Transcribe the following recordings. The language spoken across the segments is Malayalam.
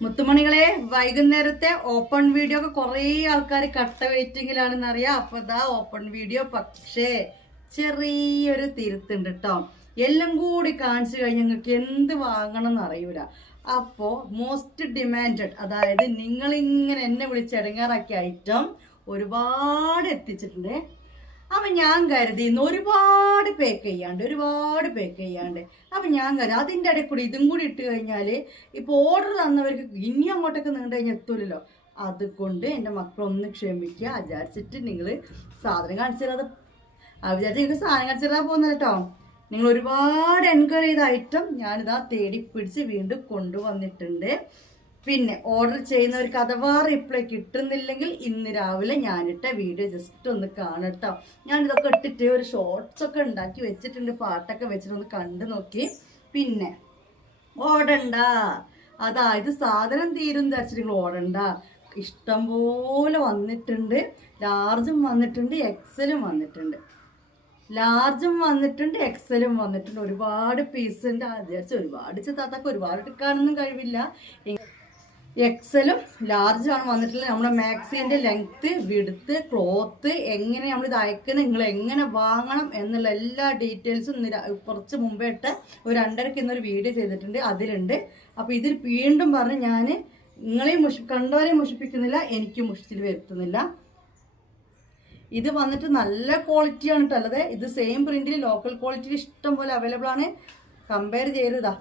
മുത്തുമണികളെ വൈകുന്നേരത്തെ ഓപ്പൺ വീഡിയോ ഒക്കെ കുറേ ആൾക്കാർ കട്ട വെയിറ്റിങ്ങിലാണെന്ന് അറിയാം അപ്പൊ ഇതാ ഓപ്പൺ വീഡിയോ പക്ഷേ ചെറിയൊരു തിരുത്തുണ്ട് കേട്ടോ എല്ലാം കൂടി കാണിച്ചു കഴിഞ്ഞാൽ നിങ്ങൾക്ക് എന്ത് വാങ്ങണം എന്ന് അറിയൂല അപ്പോ മോസ്റ്റ് ഡിമാൻഡഡ് അതായത് നിങ്ങൾ ഇങ്ങനെ എന്നെ വിളിച്ച് ഇടങ്ങാറാക്കിയ ഐറ്റം ഒരുപാട് എത്തിച്ചിട്ടുണ്ട്. അപ്പൊ ഞാൻ കരുതി ഇന്ന് ഒരുപാട് പേക്ക് ചെയ്യാണ്ട് ഒരുപാട് പേക്ക് ചെയ്യാണ്ട്. അപ്പൊ ഞാൻ കരുതി അതിന്റെ ഇടയിൽ കൂടി ഇതും കൂടി ഇട്ട് കഴിഞ്ഞാൽ ഇപ്പൊ ഓർഡർ തന്നവർക്ക് ഇനി അങ്ങോട്ടൊക്കെ നീണ്ടു കഴിഞ്ഞാൽ എത്തൂലല്ലോ. അതുകൊണ്ട് എന്റെ മക്കളൊന്ന് ക്ഷമിക്കുക വിചാരിച്ചിട്ട് നിങ്ങൾ സാധനം കാണിച്ചു തരാതെ വിചാരിച്ച് നിങ്ങൾക്ക് സാധനം കാണിച്ചു തരാൻ പോകുന്നത് കേട്ടോ. നിങ്ങൾ ഒരുപാട് എൻക്വയറി ചെയ്ത ഐറ്റം ഞാനിതാ തേടി പിടിച്ച് വീണ്ടും കൊണ്ടുവന്നിട്ടുണ്ട്. പിന്നെ ഓർഡർ ചെയ്യുന്നവർക്ക് അഥവാ റിപ്ലൈ കിട്ടുന്നില്ലെങ്കിൽ ഇന്ന് രാവിലെ ഞാനിട്ട വീഡിയോ ജസ്റ്റ് ഒന്ന് കാണട്ടോ ഞാനിതൊക്കെ ഇട്ടിട്ട് ഒരു ഷോർട്സ് ഒക്കെ ഉണ്ടാക്കി വെച്ചിട്ടുണ്ട് പാട്ടൊക്കെ വെച്ചിട്ട് ഒന്ന് കണ്ടു നോക്കി. പിന്നെ ഓടണ്ട. അതായത് സാധനം തീരും ധരിച്ചിട്ട് നിങ്ങൾ ഓടണ്ട. ഇഷ്ടം പോലെ വന്നിട്ടുണ്ട്. ലാർജും വന്നിട്ടുണ്ട് എക്സലും വന്നിട്ടുണ്ട്. ലാർജും വന്നിട്ടുണ്ട് എക്സലും വന്നിട്ടുണ്ട്. ഒരുപാട് പീസ് ഉണ്ട്. അത് ഒരുപാട് ചെത്താത്തൊക്കെ ഒരുപാട് എടുക്കാനൊന്നും കഴിവില്ല. എക്സലും ലാർജ് ആണ് വന്നിട്ടുള്ളത്. നമ്മുടെ മാക്സിന്റെ ലെങ്ത് വിടുത്ത് ക്ലോത്ത് എങ്ങനെ നമ്മൾ ഇത് അയക്കുന്നത് നിങ്ങൾ എങ്ങനെ വാങ്ങണം എന്നുള്ള എല്ലാ ഡീറ്റെയിൽസും കുറച്ച് മുമ്പേ ഇട്ട് ഒരു രണ്ടരക്ക് ഇന്നൊരു വീഡിയോ ചെയ്തിട്ടുണ്ട്. അതിലുണ്ട്. അപ്പോൾ ഇതിൽ വീണ്ടും പറഞ്ഞ് ഞാൻ നിങ്ങളെയും മുഷി കണ്ടവരെയും മുഷിപ്പിക്കുന്നില്ല എനിക്കും മുഷിച്ചിൽ വരുത്തുന്നില്ല. ഇത് വന്നിട്ട് നല്ല ക്വാളിറ്റിയാണ് കേട്ടോ അല്ലാതെ ഇത് സെയിം പ്രിന്റിൽ ലോക്കൽ ക്വാളിറ്റിയിൽ ഇഷ്ടം പോലെ അവൈലബിൾ ആണ്. കമ്പയർ ചെയ്തതാ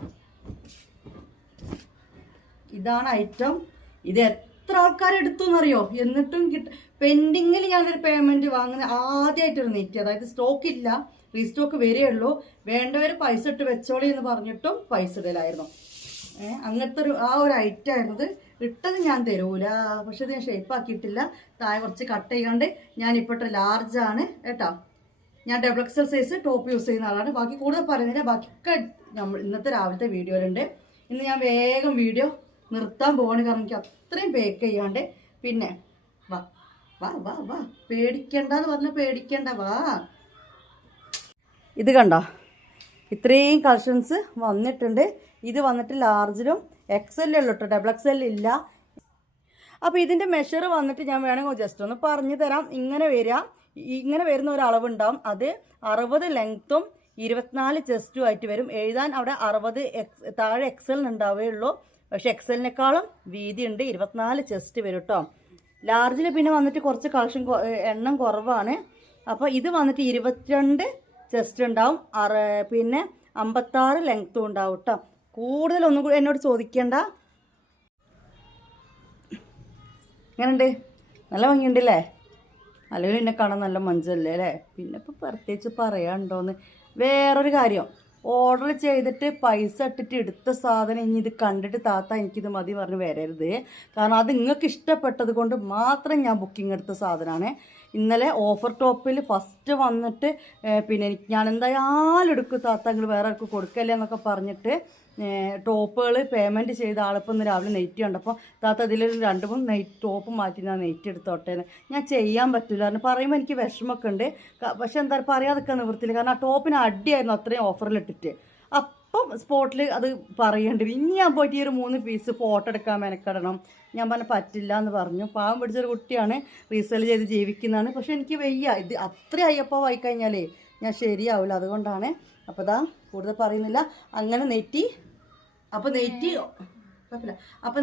ഇതാണ് ഐറ്റം ഇത് എത്ര ആൾക്കാർ എടുത്തു എന്നറിയോ എന്നിട്ടും കിട്ട പെൻഡിങ്ങിൽ ഞാനൊരു പേയ്മെന്റ് വാങ്ങുന്ന ആദ്യമായിട്ടൊരു നെറ്റ് അതായത് സ്റ്റോക്ക് ഇല്ല. റീസ്റ്റോക്ക് വരികയുള്ളൂ വേണ്ടവർ പൈസ ഇട്ട് വെച്ചോളി എന്ന് പറഞ്ഞിട്ടും പൈസ ഇടലായിരുന്നു. അങ്ങനത്തെ ഒരു ആ ഒരു ഐറ്റം ആയിരുന്നത്. ഇട്ടത് ഞാൻ തരൂല. പക്ഷെ ഇത് ഞാൻ ഷേപ്പ് ആക്കിയിട്ടില്ല. താഴെ കുറച്ച് കട്ട് ചെയ്യാണ്ട് ഞാൻ ഇപ്പോഴത്തെ ആണ് കേട്ടോ. ഞാൻ double XL size top use ചെയ്യുന്ന ആളാണ്. ബാക്കി കൂടുതൽ പറയുന്നില്ല. ബാക്കിയൊക്കെ നമ്മൾ ഇന്നത്തെ രാവിലത്തെ വീഡിയോയിലുണ്ട് ഇന്ന് ഞാൻ വേഗം വീഡിയോ നിർത്താൻ പോവാണ് കാരണം എനിക്ക് അത്രയും പേക്ക് ചെയ്യാണ്ട്. പിന്നെ വാ വാ വാ വാ. പേടിക്കണ്ടെന്ന് പറഞ്ഞാൽ പേടിക്കണ്ട വാ. ഇത് കണ്ടോ? ഇത്രയും കളക്ഷൻസ് വന്നിട്ടുണ്ട്. ഇത് വന്നിട്ട് ലാർജിലും എക്സെല്ലുള്ളൂ കേട്ടോ ഡബിൾ എക്സെൽ ഇല്ല. അപ്പോൾ ഇതിന്റെ മെഷർ വന്നിട്ട് ഞാൻ വേണമെങ്കിൽ ജസ്റ്റ് ഒന്ന് പറഞ്ഞു തരാം. ഇങ്ങനെ വരിക ഇങ്ങനെ വരുന്ന ഒരു അളവുണ്ടാവും. അത് അറുപത് ലെങ്ത്തും ഇരുപത്തിനാല് ചെസ്റ്റും ആയിട്ട് വരും. എഴുതാൻ അവിടെ അറുപത് എക്സ് താഴെ എക്സൽ ഉണ്ടാവുകയുള്ളൂ. പക്ഷെ എക്സലിനേക്കാളും വീതിയുണ്ട്. ഇരുപത്തിനാല് ചെസ്റ്റ് വരും കേട്ടോ. ലാർജിൽ പിന്നെ വന്നിട്ട് കുറച്ച് കളക്ഷൻ എണ്ണം കുറവാണ്. അപ്പോൾ ഇത് വന്നിട്ട് ഇരുപത്തിരണ്ട് ചെസ്റ്റ് ഉണ്ടാവും. അറ പിന്നെ അമ്പത്താറ് ലെങ്ത്തും ഉണ്ടാവും കേട്ടോ. കൂടുതലൊന്നും കൂടി എന്നോട് ചോദിക്കേണ്ട. എങ്ങനെയുണ്ട്? നല്ല ഭംഗിയുണ്ടല്ലേ അല്ലെങ്കിൽ എന്നെ കാണാൻ നല്ല മഞ്ചല്ലേ അല്ലേ? പിന്നെ ഇപ്പം പ്രത്യേകിച്ച് പറയാനുണ്ടോയെന്ന് വേറൊരു കാര്യം. ഓർഡർ ചെയ്തിട്ട് പൈസ ഇട്ടിട്ട് എടുത്ത സാധനം ഇനി ഇത് കണ്ടിട്ട് താത്ത എനിക്കിത് മതി പറഞ്ഞ് വരരുത്. കാരണം അത് നിങ്ങൾക്ക് ഇഷ്ടപ്പെട്ടത് കൊണ്ട് മാത്രം ഞാൻ ബുക്കിംഗ് എടുത്ത സാധനമാണ് ഇന്നലെ ഓഫർ ടോപ്പിൽ ഫസ്റ്റ് വന്നിട്ട് പിന്നെ എനിക്ക് ഞാൻ എന്തായാലും എടുക്കും താത്ത നിങ്ങൾ വേറെ ആർക്ക് കൊടുക്കല്ലേ എന്നൊക്കെ പറഞ്ഞിട്ട് ടോപ്പുകൾ പേയ്മെന്റ് ചെയ്ത ആളിപ്പോൾ ഇന്ന് രാവിലെ നെറ്റ് കണ്ടപ്പോൾ താത്ത അതിൽ രണ്ട് മൂന്ന് നെറ്റ് ടോപ്പ് മാറ്റി ഞാൻ നെറ്റ് എടുത്തോട്ടേന്ന് ഞാൻ ചെയ്യാൻ പറ്റില്ല കാരണം പറയുമ്പോൾ എനിക്ക് വിഷമമൊക്കെ ഉണ്ട് പക്ഷെ എന്താ പറയാതൊക്കെ നിവൃത്തിയില്ല. കാരണം ആ ടോപ്പിന് അടിയായിരുന്നു അത്രയും ഓഫറിൽ ഇട്ടിട്ട്. അപ്പം സ്പോട്ടിൽ അത് പറയേണ്ടി. ഇനി ഞാൻ പോയിട്ട് ഈ ഒരു മൂന്ന് പീസ് ഫോട്ടോ എടുക്കാൻ മെനക്കെടണം. ഞാൻ പറഞ്ഞ പറ്റില്ല എന്ന് പറഞ്ഞു. പാവം പിടിച്ചൊരു കുട്ടിയാണ്. റീസെൽ ചെയ്ത് ജീവിക്കുന്നതാണ്. പക്ഷെ എനിക്ക് വയ്യ. ഇത് അത്ര അയ്യപ്പോൾ വായിക്കഴിഞ്ഞാലേ കഴിഞ്ഞാലേ ഞാൻ ശരിയാവില്ല അതുകൊണ്ടാണ്. അപ്പോൾ ഇതാ കൂടുതൽ പറയുന്നില്ല. അങ്ങനെ നെറ്റി അപ്പോൾ നെറ്റി കുഴപ്പമില്ല.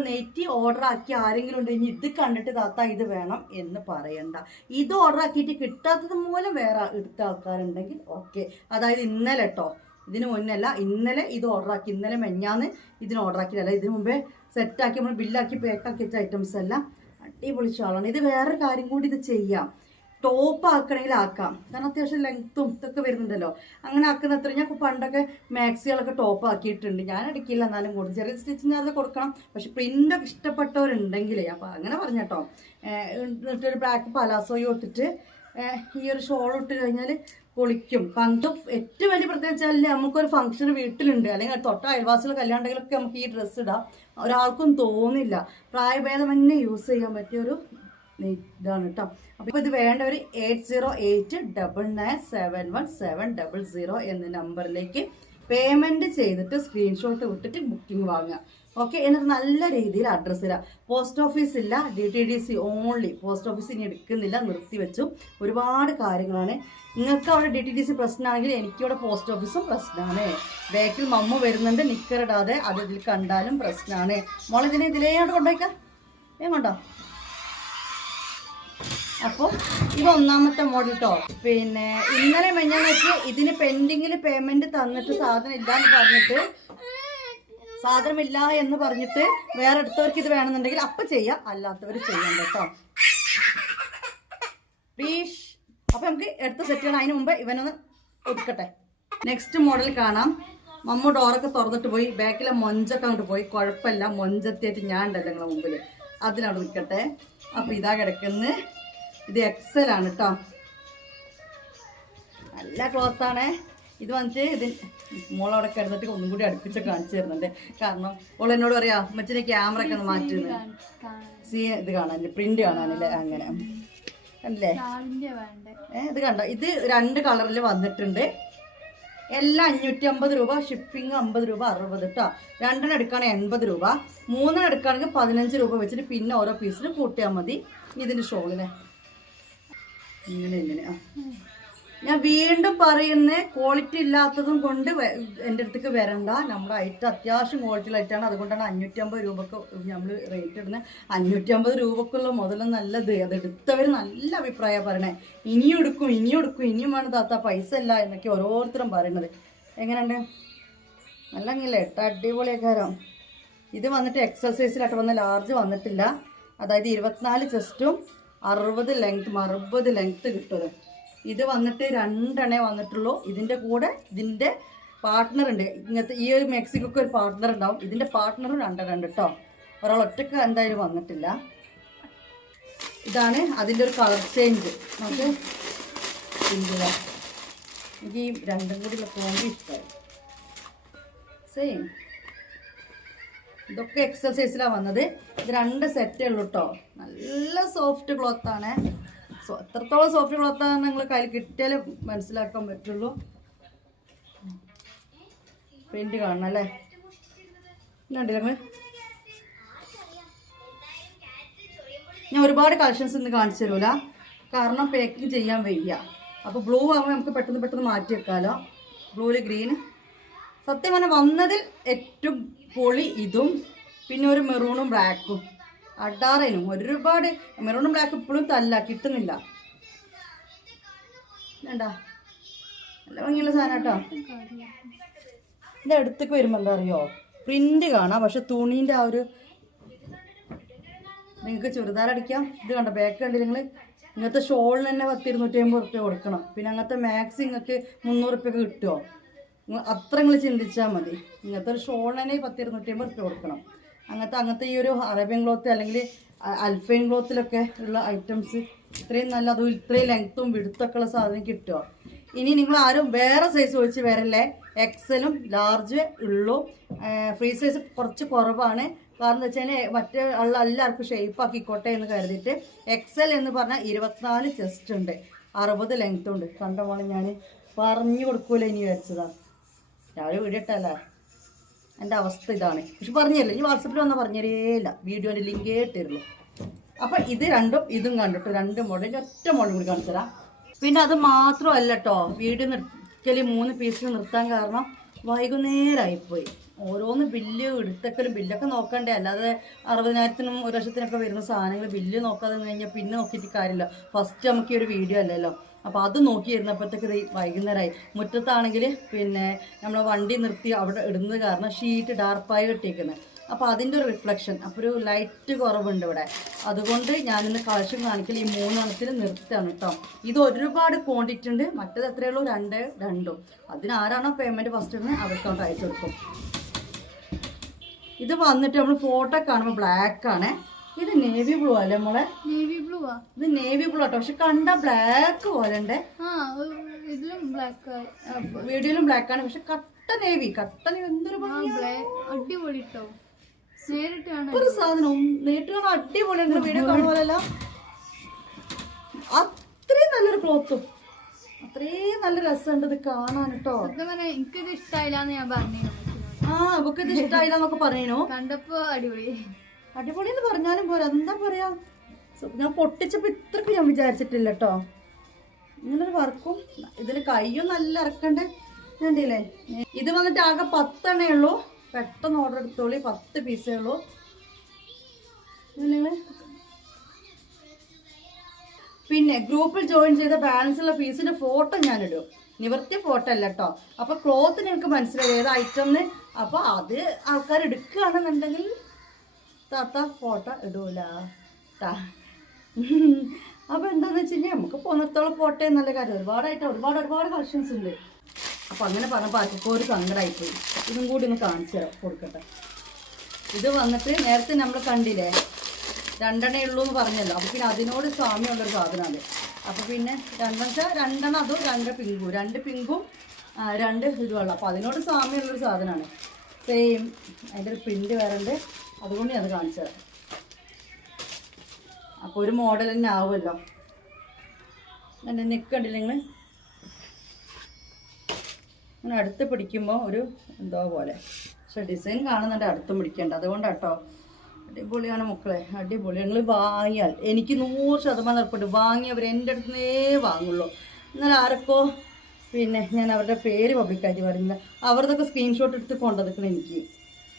നെറ്റി ഓർഡർ ആക്കി ആരെങ്കിലും ഉണ്ടെങ്കിൽ ഇത് കണ്ടിട്ട് താത്ത ഇത് വേണം എന്ന് പറയണ്ട. ഇത് ഓർഡർ ആക്കിയിട്ട് കിട്ടാത്തത് മൂലം വേറെ എടുത്ത ആൾക്കാരുണ്ടെങ്കിൽ ഓക്കെ അതായത് ഇന്നലെ കേട്ടോ ഇതിന് മുന്നല്ല ഇന്നലെ ഇത് ഓർഡർ ആക്കി ഇന്നലെ മെഞ്ഞാന്ന് ഇതിന് ഓർഡർ ആക്കിയതല്ല ഇതിന് മുമ്പേ സെറ്റാക്കി നമ്മൾ ബില്ലാക്കി പാക്കാക്കി വെച്ച ഐറ്റംസ് എല്ലാം അടിപൊളി ഷാളാണ് ഇത് വേറൊരു കാര്യം കൂടി ഇത് ചെയ്യാം. ടോപ്പ് ആക്കണമെങ്കിൽ ആക്കാം കാരണം അത്യാവശ്യം ലെങ്ത്തും ഇതൊക്കെ വരുന്നുണ്ടല്ലോ. അങ്ങനെ ആക്കുന്ന അത്ര ഞാൻ പണ്ടൊക്കെ മാക്സികളൊക്കെ ടോപ്പ് ആക്കിയിട്ടുണ്ട്. ഞാൻ അടിക്കില്ല എന്നാലും കൂടുതൽ ചെറിയ സ്റ്റിച്ചിങ് അത് കൊടുക്കണം. പക്ഷെ പ്രിന്റൊക്കെ ഇഷ്ടപ്പെട്ടവരുണ്ടെങ്കിലേ അപ്പോൾ അങ്ങനെ പറഞ്ഞട്ടോ എന്നിട്ടൊരു ബ്ലാക്ക് പലാസോയും ഇട്ടിട്ട് ഈ ഒരു ഷോൾ ഇട്ട് കഴിഞ്ഞാൽ പൊളിക്കും. ഫങ്ഷൻ ഏറ്റവും വലിയ പ്രത്യേകത വെച്ചാൽ നമുക്കൊരു ഫംഗ്ഷൻ വീട്ടിലുണ്ട്. അല്ലെങ്കിൽ തൊട്ട അയൽവാസികൾ കല്യാണങ്ങളിലൊക്കെ നമുക്ക് ഈ ഡ്രസ്സ് ഇടാം. ഒരാൾക്കും തോന്നില്ല. പ്രായഭേദം തന്നെ യൂസ് ചെയ്യാൻ പറ്റിയ ഒരു ഇതാണ് കേട്ടോ അപ്പോൾ ഇത് വേണ്ടവർ eight zero eight double nine seven one seven double zero എന്ന നമ്പറിലേക്ക് പേയ്മെന്റ് ചെയ്തിട്ട് സ്ക്രീൻഷോട്ട് വിട്ടിട്ട് ബുക്കിംഗ് വാങ്ങുക. ഓക്കെ? എന്നിട്ട് നല്ല രീതിയിൽ അഡ്രസ്സ് ഇല്ല പോസ്റ്റ് ഓഫീസ് ഇല്ല D T D C only post office ഇനി എടുക്കുന്നില്ല നിർത്തിവെച്ചു. ഒരുപാട് കാര്യങ്ങളാണ്. നിങ്ങൾക്ക് അവിടെ ഡി ടി ഡി സി പ്രശ്നമാണെങ്കിൽ എനിക്കിവിടെ പോസ്റ്റ് ഓഫീസും പ്രശ്നമാണ് ബാക്കിൽ മമ്മ വരുന്നുണ്ട് നിക്കറിടാതെ അത് ഇതിൽ കണ്ടാലും പ്രശ്നമാണ് മോളെ ഇതിനെ ഇതിലേ കൊണ്ടുപോയിക്കാം. ഏ കൊണ്ടോ അപ്പോൾ ഇത് ഒന്നാമത്തെ മോഡൽ കേട്ടോ പിന്നെ ഇന്നലെ മെഞ്ഞാന്ന് വെച്ച് ഇതിന് പെൻഡിങ്ങിൽ പേയ്മെന്റ് തന്നിട്ട് സാധനം ഇല്ലാന്ന് പറഞ്ഞിട്ട് സാധനമില്ല എന്ന് പറഞ്ഞിട്ട് വേറെ അടുത്തവർക്ക് ഇത് വേണമെന്നുണ്ടെങ്കിൽ അപ്പൊ ചെയ്യാം. അല്ലാത്തവർ ചെയ്യാം കേട്ടോ പ്ലീഷ് അപ്പൊ നമുക്ക് എടുത്ത ചെയ്യണം അതിന് മുമ്പ് ഇവനൊന്ന് ഒതുക്കട്ടെ. നെക്സ്റ്റ് മോഡൽ കാണാം. മമ്മ ഡോറൊക്കെ തുറന്നിട്ട് പോയി. ബാക്കിലെ മൊഞ്ചൊക്കെ അങ്ങോട്ട് പോയി. കുഴപ്പമില്ല. മൊഞ്ചെത്തിയിട്ട് ഞാൻ ഉണ്ടല്ലോ നിങ്ങളെ മുമ്പിൽ അതിനവിടെ നിൽക്കട്ടെ. അപ്പൊ ഇതാ കിടക്കുന്നത് ഇത് എക്സൽ ആണ് കേട്ടോ നല്ല ക്ലോത്ത് ആണ്. ഇത് വന്നിട്ട് ഇത് മോളവിടെ കിടന്നിട്ട് ഒന്നും കൂടി അടുപ്പിച്ച് കാണിച്ചു തരുന്നുണ്ട്. കാരണം ഓൾ എന്നോട് പറയാ മച്ചിനെ ക്യാമറ ഒക്കെ ഒന്ന് മാറ്റുന്നു സി ഇത് കാണാൻ പ്രിന്റ് കാണാനല്ലേ അങ്ങനെ. അല്ലേ? ഏ ഇത് കണ്ടോ? ഇത് രണ്ട് കളറിൽ വന്നിട്ടുണ്ട്. എല്ലാം അഞ്ഞൂറ്റി അമ്പത് രൂപ ഷിപ്പിംഗ് അമ്പത് രൂപ അറുപത് കേട്ടോ രണ്ടെണ്ണം എടുക്കുകയാണെങ്കിൽ എൺപത് രൂപ. മൂന്നെണ്ണം എടുക്കുകയാണെങ്കിൽ പതിനഞ്ച് രൂപ വെച്ചിട്ട് പിന്നെ ഓരോ പീസിന് കൂട്ടിയാൽ മതി. ഇതിന്റെ ഷോളിലെ ഇങ്ങനെ ഇങ്ങനെ. ആ. ഞാൻ വീണ്ടും പറയുന്ന ക്വാളിറ്റി ഇല്ലാത്തതും കൊണ്ട് എന്റെ അടുത്തേക്ക് വരണ്ട. നമ്മുടെ ഐറ്റം അത്യാവശ്യം ക്വാളിറ്റി ലൈറ്റാണ് അതുകൊണ്ടാണ് അഞ്ഞൂറ്റി അമ്പത് രൂപക്ക് നമ്മൾ റേറ്റ് ഇടുന്നത് അഞ്ഞൂറ്റി അമ്പത് രൂപക്കുള്ള മുതലും നല്ലത്. അത് എടുത്തവർ നല്ല അഭിപ്രായം പറയണേ. ഇനിയും എടുക്കും ഇനിയും എടുക്കും ഇനിയും വേണം താത്ത. പൈസ ഇല്ല എന്നൊക്കെ ഓരോരുത്തരും പറയണത്. എങ്ങനെയുണ്ട്? നല്ലങ്ങില്ലേ എട്ട് അടിപൊളിയൊക്കെ ഇത് വന്നിട്ട് എക്സസൈസിലായിട്ട് വന്ന ലാർജ് വന്നിട്ടില്ല. അതായത് ഇരുപത്തിനാല് ചെസ്റ്റും അറുപത് ലെങ്ത് അറുപത് ലെങ്ത് കിട്ടുന്നത് ഇത് വന്നിട്ട് രണ്ടെണ്ണേ വന്നിട്ടുള്ളൂ. ഇതിന്റെ കൂടെ ഇതിന്റെ പാർട്ട്ണർ ഉണ്ട്. ഇങ്ങനത്തെ ഈ ഒരു മെക്സിക്കോക്ക് ഒരു പാർട്ട്ണർ ഉണ്ടാവും. ഇതിന്റെ പാർട്ട്ണറും രണ്ടെണ്ണം ഉണ്ട് കേട്ടോ ഒരാൾ ഒറ്റയ്ക്ക് എന്തായാലും വന്നിട്ടില്ല. ഇതാണ് അതിന്റെ ഒരു കളർ ചേഞ്ച് നമുക്ക് ഇന്ത്യ എനിക്ക് ഈ രണ്ടും കൂടി ഇഷ്ടമായി സെയിം ഇതൊക്കെ എക്സൽ സൈസിലാണ് വന്നത്. ഇത് രണ്ട് സെറ്റേ ഉള്ളൂ കേട്ടോ നല്ല സോഫ്റ്റ് ക്ലോത്താണ് സോ എത്രത്തോളം സോഫ്റ്റ് ക്ലോത്ത് ആണ് നിങ്ങൾ കയ്യിൽ കിട്ടിയാലേ മനസ്സിലാക്കാൻ പറ്റുള്ളൂ. പ്രിന്റ് കാണണം അല്ലേ? ഞങ്ങൾ ഞാൻ ഒരുപാട് കളക്ഷൻസ് ഇന്ന് കാണിച്ചു തരൂല. കാരണം പാക്കിങ് ചെയ്യാൻ വയ്യ. അപ്പോൾ ബ്ലൂ ആകുമ്പോൾ നമുക്ക് പെട്ടെന്ന് പെട്ടെന്ന് മാറ്റി വെക്കാലോ. ബ്ലൂവിൽ ഗ്രീൻ സത്യം പറഞ്ഞാൽ വന്നതിൽ ഏറ്റവും പൊളി ഇതും പിന്നെ ഒരു മെറൂണും ബ്ലാക്കും. അഡാറേനും ഒരുപാട് മെറൂണും ബ്ലാക്ക് ഇപ്പോഴും തല്ല കിട്ടുന്നില്ല. വേണ്ട നല്ല ഭംഗിയുള്ള സാധനം കേട്ടോ. ഇത് വരുമ്പോൾ എന്താ അറിയോ? പ്രിന്റ് കാണാം പക്ഷെ തുണീന്റെ ആ ഒരു നിങ്ങൾക്ക് ചുരിദാർ അടിക്കാം. ഇത് കണ്ട ബാക്ക് കണ്ടില്ല നിങ്ങൾ ഇങ്ങനത്തെ ഷോളിന് തന്നെ പത്ത് ഇരുന്നൂറ്റി അമ്പത് റുപ്യ കൊടുക്കണം. പിന്നെ അങ്ങനത്തെ മാക്സി നിങ്ങൾക്ക് മുന്നൂറ് റുപ്യൊക്കെ കിട്ടുമോ നിങ്ങൾ അത്ര നിങ്ങൾ ചിന്തിച്ചാൽ മതി. ഇങ്ങനത്തെ ഒരു ഷോളിനെ തന്നെ പത്ത് ഇരുന്നൂറ്റി അമ്പത് റുപ്യ കൊടുക്കണം. അങ്ങനത്തെ അങ്ങനത്തെ ഈ ഒരു അറേബ്യൻ ക്ലോത്ത് അല്ലെങ്കിൽ അൽഫൈൻ ക്ലോത്തിലൊക്കെ ഉള്ള ഐറ്റംസ് ഇത്രയും നല്ല അതും ഇത്രയും ലെങ്ത്തും വിടുത്തൊക്കെ ഉള്ള സാധനം കിട്ടുമോ ഇനി നിങ്ങൾ ആരും വേറെ സൈസ് ചോദിച്ച് വരല്ലേ? എക്സലും ലാർജ് ഉള്ളൂ. ഫ്രീ സൈസ് കുറച്ച് കുറവാണ്. കാരണം എന്താ വെച്ചാൽ മറ്റേ ഉള്ള എല്ലാവർക്കും ഷേപ്പ് ആക്കിക്കോട്ടെ എന്ന് കരുതിയിട്ട് എക്സൽ എന്ന് പറഞ്ഞാൽ ഇരുപത്തിനാല് ചെസ്റ്റ് ഉണ്ട്. അറുപത് ലെങ്ത്തുണ്ട് കണ്ട മോളെ ഞാൻ പറഞ്ഞു കൊടുക്കൂല ഇനി വെച്ചതാ. രാവിലെ വീടിട്ടല്ല? എന്റെ അവസ്ഥ ഇതാണ്. പക്ഷെ പറഞ്ഞല്ലോ ഈ വാട്സപ്പിൽ വന്നാൽ ഇല്ല. വീഡിയോന്റെ ലിങ്കേ ഇട്ടിരുന്നു. അപ്പം ഇത് രണ്ടും ഇതും കണ്ടിട്ട് രണ്ട് മോഡൽ ഒറ്റ മോഡൽ കൂടി കാണിച്ചു തരാം. പിന്നെ അത് മാത്രമല്ല കേട്ടോ വീഡിയോ നിർത്തലി മൂന്ന് പീസിൽ നിർത്താൻ കാരണം വൈകുന്നേരമായിപ്പോയി ഓരോന്ന് ബില്ല് എടുത്തക്കലും ബില്ലൊക്കെ നോക്കണ്ടേ? അല്ലാതെ അറുപതിനായിരത്തിനും ഒരു ലക്ഷത്തിനൊക്കെ വരുന്ന സാധനങ്ങൾ ബില്ല് നോക്കാതെ കഴിഞ്ഞാൽ പിന്നെ നോക്കിയിട്ട് കാര്യമില്ല. ഫസ്റ്റ് നമുക്ക് ഈ ഒരു വീഡിയോ അല്ലല്ലോ. അപ്പോൾ അത് നോക്കി ഇരുന്നപ്പോഴത്തേക്ക് ഇത് വൈകുന്നേരമായി മുറ്റത്താണെങ്കിൽ പിന്നെ നമ്മൾ വണ്ടി നിർത്തി അവിടെ ഇടുന്നത് കാരണം ഷീറ്റ് ഡാർപ്പായി കെട്ടിയിരിക്കുന്നത് അപ്പോൾ അതിന്റെ ഒരു റിഫ്ലക്ഷൻ അപ്പോൾ ഒരു ലൈറ്റ് കുറവുണ്ട് ഇവിടെ. അതുകൊണ്ട് ഞാനിന്ന് കളക്ഷൻ കാണിക്കൽ ഈ മൂന്നെണ്ണത്തിൽ നിർത്തിയാണ് കേട്ടോ ഇത് ഒരുപാട് ക്വാണ്ടിറ്റി ഉണ്ട് മറ്റത് എത്രയേ ഉള്ളൂ? രണ്ട് രണ്ടും. അതിന് ആരാണോ പേയ്മെന്റ് ഫസ്റ്റ് ഇടുന്നത് അവർക്ക് അങ്ങോട്ട് അയച്ചു കൊടുക്കും. ഇത് വന്നിട്ട് നമ്മൾ ഫോട്ടോ കാണുമ്പോൾ ബ്ലാക്ക് ആണ്. ഇത് നേവി ബ്ലൂ അല്ലേ മോളെ? നേവി ബ്ലൂ ആ? ഇത് നേവി ബ്ലൂ ആട്ടോ. പക്ഷെ കണ്ട ബ്ലാക്ക് പോലെ ഉണ്ട് ഇതിലും ബ്ലാക്ക് വീഡിയോയിലും ബ്ലാക്ക് ആണ്. പക്ഷെ കട്ട നേവി കട്ട നേവി എന്തൊരു അടിപൊളി ഒരു സാധനം നേരിട്ട് കാണാൻ അടിപൊളിയാണ് വീഡിയോ കാണുമല്ലോ അത്രയും നല്ലൊരു ക്ലോത്തും അത്രയും നല്ല രസമുണ്ട് ഇത് കാണാൻ കേട്ടോ എനിക്കിത് ഇഷ്ടായില്ല ഞാൻ പറഞ്ഞു ആ അവക്ക് ഇത് ഇഷ്ടമായില്ലെന്നൊക്കെ പറഞ്ഞു കണ്ടപ്പോ അടിപൊളി. അടിപൊളി എന്ന് പറഞ്ഞാലും പോരാ. എന്താ പറയാ? ഞാൻ പൊട്ടിച്ചപ്പോ ഇത്രക്കും ഞാൻ വിചാരിച്ചിട്ടില്ല കേട്ടോ ഇങ്ങനൊരു വർക്കും ഇതിൽ കയ്യും നല്ല ഇറക്കണ്ടേ കണ്ടില്ലേ ഇത് വന്നിട്ട് ആകെ പത്തെണ്ണേ ഉള്ളൂ. പെട്ടെന്ന് ഓർഡർ എടുത്തോളി. പത്ത് പീസേ ഉള്ളൂ. പിന്നെ ഗ്രൂപ്പിൽ ജോയിൻ ചെയ്ത ബാലൻസ് ഉള്ള പീസിന്റെ ഫോട്ടോ ഞാൻ ഇടും നിവർത്തിയ ഫോട്ടോ അല്ല കേട്ടോ അപ്പൊ ക്ലോത്ത് നിങ്ങൾക്ക് മനസ്സിലായി ഏത് ഐറ്റം അപ്പൊ അത് ആൾക്കാർ എടുക്കുകയാണെന്നുണ്ടെങ്കിൽ താത്ത ഫോട്ടോ ഇടൂല. ട്ടാ. അപ്പൊ എന്താന്ന് വെച്ച് കഴിഞ്ഞാൽ നമുക്ക് പോന്നത്തോളം പോട്ടെ എന്നുള്ള കാര്യം. ഒരുപാടായിട്ട് ഒരുപാട് ഒരുപാട് കളക്ഷൻസ് ഉണ്ട്. അപ്പൊ അങ്ങനെ പറഞ്ഞപ്പോൾ ആർക്കൊക്കെ ഒരു സങ്കടമായിപ്പോയി ഇതും കൂടി ഒന്ന് കാണിച്ചു കൊടുക്കട്ടെ. ഇത് വന്നിട്ട് നേരത്തെ നമ്മൾ കണ്ടില്ലേ? രണ്ടെണ്ണേ ഉള്ളൂ എന്ന് പറഞ്ഞല്ലോ. അപ്പോൾ പിന്നെ അതിനോട് സാമ്യമുള്ളൊരു സാധനമാണ്. അപ്പോൾ പിന്നെ രണ്ടെണ്ണം രണ്ടെണ്ണം അതും രണ്ട് പിങ്കും. രണ്ട് പിങ്കും രണ്ട് ഇതുമുള്ള അപ്പൊ അതിനോട് സാമ്യമുള്ളൊരു സാധനമാണ്. സെയിം അതിന്റെ ഒരു പ്രിന്റ് വരണ്ട് അതുകൊണ്ട് ഞാൻ കാണിച്ചു തരാം അപ്പോൾ ഒരു മോഡൽ തന്നെ ആവുമല്ലോ. എന്റെ നെക്ക് കണ്ടില്ല നിങ്ങൾ അങ്ങനെ അടുത്ത് പിടിക്കുമ്പോൾ ഒരു എന്തോ പോലെ. പക്ഷെ ഡിസൈൻ കാണുന്നുണ്ട് അടുത്ത് പിടിക്കേണ്ട. അതുകൊണ്ട് കേട്ടോ അടിപൊളിയാണ് മക്കളെ. അടിപൊളി. നിങ്ങൾ വാങ്ങിയാൽ എനിക്ക് നൂറ് ശതമാനം ഉറപ്പുണ്ട്. വാങ്ങിയവർ എന്റെ അടുത്ത് നിന്നേ വാങ്ങുള്ളൂ. എന്നാൽ ആരൊക്കെ? പിന്നെ ഞാൻ അവരുടെ പേര് പബ്ലിക്കായിട്ട് പറയുന്നില്ല. അവരതൊക്കെ സ്ക്രീൻഷോട്ട് എടുത്ത് കൊണ്ടുവന്നിക്കണം എനിക്ക്.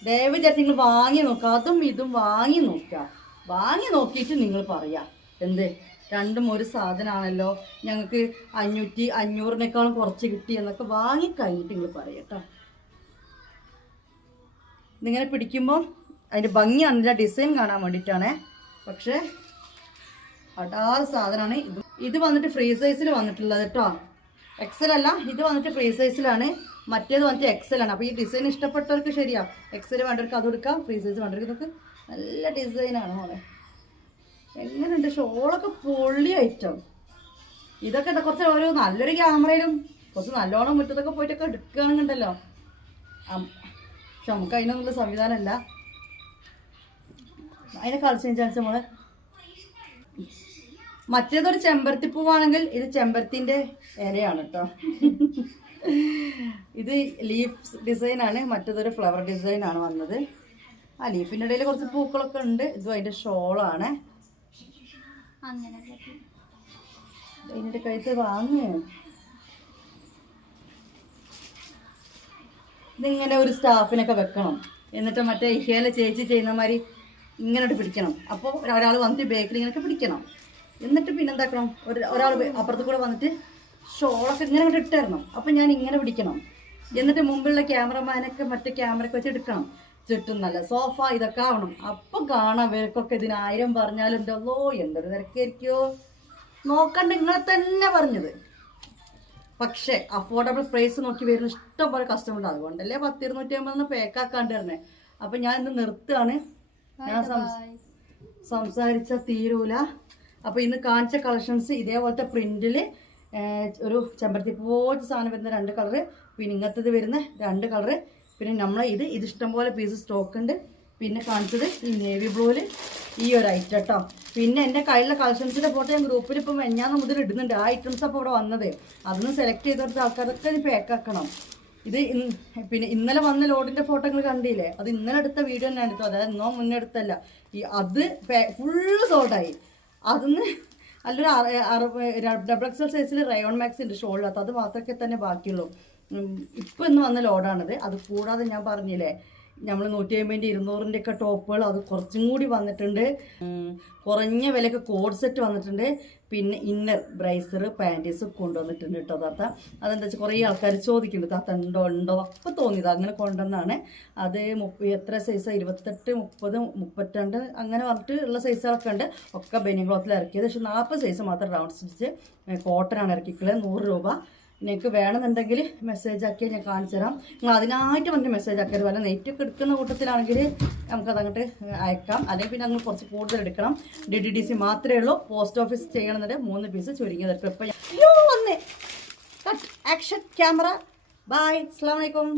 ദയവ് വിചാരിച്ച് നിങ്ങൾ വാങ്ങി നോക്കുക അതും ഇതും വാങ്ങി നോക്കുക. വാങ്ങി നോക്കിയിട്ട് നിങ്ങൾ പറയാം. എന്ത്? രണ്ടും ഒരു സാധനമാണല്ലോ ഞങ്ങൾക്ക് അഞ്ഞൂറ്റി അഞ്ഞൂറിനേക്കാളും കുറച്ച് കിട്ടി എന്നൊക്കെ വാങ്ങി കഴിഞ്ഞിട്ട് നിങ്ങൾ പറയട്ടോ ഇതിങ്ങനെ പിടിക്കുമ്പോൾ അതിന്റെ ഭംഗിയാണ് ഇതിന്റെ ഡിസൈൻ കാണാൻ വേണ്ടിയിട്ടാണേ. പക്ഷേ അടാറ് സാധനമാണ് ഇത് ഇത് വന്നിട്ട് ഫ്രീ സൈസിൽ വന്നിട്ടുള്ളത് കേട്ടോ എക്സൽ അല്ല ഇത് വന്നിട്ട് ഫ്രീ സൈസിലാണ്. മറ്റേത് വന്നിട്ട് എക്സൽ ആണ്. അപ്പോൾ ഈ ഡിസൈൻ ഇഷ്ടപ്പെട്ടവർക്ക് ശരിയാ. എക്സൽ വേണ്ടവർക്ക് അത് കൊടുക്കാം ഫ്രീ സൈസ് വേണ്ടവർക്ക് ഇതൊക്കെ നല്ല ഡിസൈനാണ് മോളെ. എങ്ങനെയുണ്ട്? ഷോളൊക്കെ പൊള്ളി ഐറ്റം ഇതൊക്കെ എന്താ കുറച്ച് ഒരു നല്ലൊരു ക്യാമറയിലും കുറച്ച് നല്ലോണം മുറ്റത്തൊക്കെ പോയിട്ടൊക്കെ എടുക്കുകയാണെന്നുണ്ടല്ലോ. പക്ഷെ നമുക്ക് അതിനൊന്നുള്ള സംവിധാനമല്ല. അതിനെ കളർ ചേഞ്ച് കാണിച്ച മോളെ. മറ്റേതൊരു ചെമ്പരത്തി പൂവാണെങ്കിൽ ഇത് ചെമ്പരത്തിന്റെ ഇരയാണ് കേട്ടോ. ഇത് ലീഫ് ഡിസൈൻ ആണ്. മറ്റേതൊരു ഫ്ലവർ ഡിസൈൻ ആണ് വന്നത്. ആ ലീഫിന്റെ ഇടയിൽ കുറച്ച് പൂക്കളൊക്കെ ഉണ്ട്. ഇതും അതിന്റെ ഷോളാണ് അതിന്റെ കഴുത്ത് വാങ്ങുകയോ ഇതിങ്ങനെ ഒരു സ്റ്റാഫിനൊക്കെ വെക്കണം. എന്നിട്ട് മറ്റേ ഇഹേല ചേച്ചി ചെയ്യുന്ന മാതിരി ഇങ്ങനോട്ട് പിടിക്കണം. അപ്പോൾ ഒരാൾ വന്നിട്ട് ബേക്കിൽ ഇങ്ങനെയൊക്കെ പിടിക്കണം. എന്നിട്ട് പിന്നെന്താക്കണം? ഒരു ഒരാൾ അപ്പുറത്ത് കൂടെ വന്നിട്ട് ഷോളൊക്കെ ഇങ്ങനെ അങ്ങോട്ട് ഇട്ടായിരുന്നു അപ്പം ഞാൻ ഇങ്ങനെ പിടിക്കണം. എന്നിട്ട് മുമ്പിലുള്ള ക്യാമറമാനൊക്കെ മറ്റേ ക്യാമറയ്ക്ക് വെച്ച് എടുക്കണം. ചുറ്റും നല്ല സോഫ ഇതൊക്കെ ആവണം. അപ്പം കാണാം ഇവർക്കൊക്കെ ഇതിനായിരം പറഞ്ഞാലും എന്തോ എന്തൊരു തിരക്കായിരിക്കോ. നോക്കണ്ട നിങ്ങളെ തന്നെ പറഞ്ഞത്. പക്ഷേ അഫോർഡബിൾ പ്രൈസ് നോക്കി വരുന്ന ഇഷ്ടം പോലെ കസ്റ്റമർ ഉണ്ട്. അതുകൊണ്ടല്ലേ പത്ത് ഇരുന്നൂറ്റി അമ്പതെന്ന് പേക്കാക്കാണ്ട് തന്നെ അപ്പൊ ഞാൻ ഇന്ന് നിർത്തുകയാണ് ഞാൻ സംസാരിച്ച തീരൂല. അപ്പൊ ഇന്ന് കാണിച്ച കളക്ഷൻസ് ഇതേപോലത്തെ പ്രിന്റിൽ ഒരു ചെമ്പരത്തി പോലത്തെ സാധനം വരുന്ന രണ്ട് കളറ് പിന്നെ ഇങ്ങനത്തത് വരുന്ന രണ്ട് കളറ് പിന്നെ നമ്മൾ ഇത് ഇത് ഇഷ്ടംപോലെ പീസ് സ്റ്റോക്ക് ഉണ്ട്. പിന്നെ കാണിച്ചത് ഈ നേവി ബ്ലൂവിൽ ഈ ഒരു ഐറ്റം കേട്ടോ പിന്നെ എന്റെ കയ്യിലുള്ള കളക്ഷൻസിന്റെ ഫോട്ടോ ഞാൻ ഗ്രൂപ്പിൽ ഇപ്പം എഞ്ഞാന്ന് മുതൽ ഇടുന്നുണ്ട്. ആ ഐറ്റംസ് അപ്പോൾ ഇവിടെ വന്നത്. അതൊന്ന് സെലക്ട് ചെയ്തെടുത്ത ആൾക്കാരൊക്കെ ഇത് പാക്കാക്കണം ഇത് പിന്നെ ഇന്നലെ വന്ന ലോഡിന്റെ ഫോട്ടോ നിങ്ങൾ കണ്ടില്ലേ? അത് ഇന്നലെ എടുത്ത വീഡിയോ തന്നെയാണ് എടുത്തു അതായത് ഇന്നോ മുന്നേ എടുത്തല്ല ഈ അത് ഫുള്ള് സോൾഡായി അതിന്ന് അറ- ഡബിൾ എക്സൽ സൈസിൽ റയോൺ മാക്സ് ഉണ്ട് ഷോളിനകത്ത്. അത് മാത്രമേ തന്നെ ബാക്കിയുള്ളൂ. ഇപ്പം ഇന്ന് വന്ന ലോഡാണത്. അത് കൂടാതെ ഞാൻ പറഞ്ഞില്ലേ നമ്മൾ നൂറ്റി അമ്പതിന്റെ ഇരുന്നൂറിന്റെ ഒക്കെ ടോപ്പുകൾ അത് കുറച്ചും കൂടി വന്നിട്ടുണ്ട്. കുറഞ്ഞ വിലക്ക് കോഡ് സെറ്റ് വന്നിട്ടുണ്ട്. പിന്നെ ഇന്നർ ബ്രൈസർ പാന്റീസ് കൊണ്ടുവന്നിട്ടുണ്ട് കേട്ടോ താത്ത. അതെന്താ വെച്ചാൽ കുറേ ആൾക്കാർ ചോദിക്കുന്നുണ്ട് താത്ത ഉണ്ടോ ഉണ്ടോ അപ്പോൾ തോന്നിയത് അങ്ങനെ കൊണ്ടുവന്നാണ്. അത് എത്ര സൈസാണ് ഇരുപത്തെട്ട് മുപ്പത് മുപ്പത്തിരണ്ട് അങ്ങനെ പറഞ്ഞിട്ട് ഉള്ള സൈസുകളൊക്കെ ഉണ്ട്. ഒക്കെ ബെനിങ് ക്ലോത്തിൽ ഇറക്കിയത്. പക്ഷെ നാൽപ്പത് സൈസ് മാത്രം റൗണ്ട് സ്റ്റിച്ച് കോട്ടനാണ് ഇറക്കിക്കുള്ളത് നൂറ് രൂപ. നിങ്ങൾക്ക് വേണമെന്നുണ്ടെങ്കിൽ മെസ്സേജ് ആക്കിയാൽ ഞാൻ കാണിച്ചു തരാം. നിങ്ങൾ അതിനായിട്ട് വന്നിട്ട് മെസ്സേജ് ആക്കിയത് പോലെ നെറ്റൊക്കെ എടുക്കുന്ന കൂട്ടത്തിലാണെങ്കിൽ നമുക്കത് അങ്ങോട്ട് അയക്കാം. അല്ലെങ്കിൽ പിന്നെ അങ്ങ് കുറച്ച് കൂടുതൽ എടുക്കണം. ഡി ഡി ഡി സി മാത്രമേ ഉള്ളൂ. പോസ്റ്റ് ഓഫീസ് ചെയ്യണമെന്നുണ്ടെങ്കിൽ മൂന്ന് പീസ് ചുരുങ്ങിയത് ഇപ്പം ഇപ്പം വന്നേ. ആക്ഷൻ ക്യാമറ ബായ് അസ്സാം വലൈക്കും